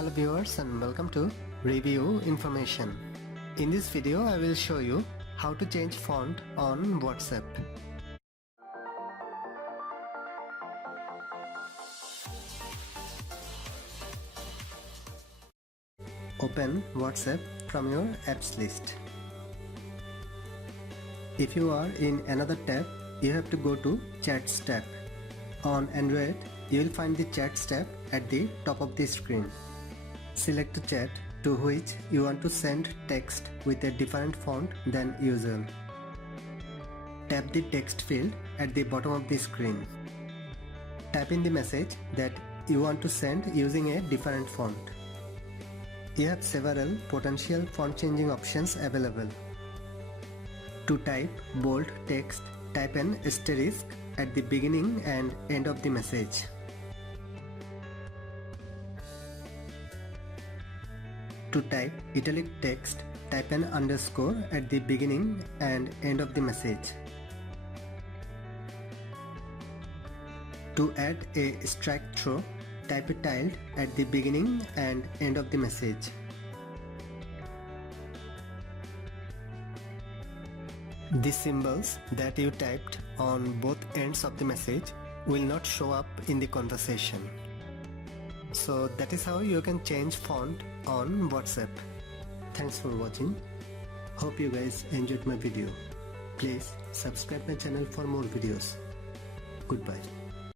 Hello viewers and welcome to Review Information. In this video I will show you how to change font on WhatsApp. Open WhatsApp from your apps list. If you are in another tab, you have to go to Chats tab. On Android, you will find the Chats tab at the top of the screen. Select the chat to which you want to send text with a different font than usual. Tap the text field at the bottom of the screen. Type in the message that you want to send using a different font. You have several potential font changing options available. To type bold text, type an asterisk at the beginning and end of the message. To type italic text, type an underscore at the beginning and end of the message. To add a strike through, type a tilde at the beginning and end of the message. The symbols that you typed on both ends of the message will not show up in the conversation. So that is how you can change font on WhatsApp. Thanks for watching. Hope you guys enjoyed my video. Please subscribe my channel for more videos. Goodbye.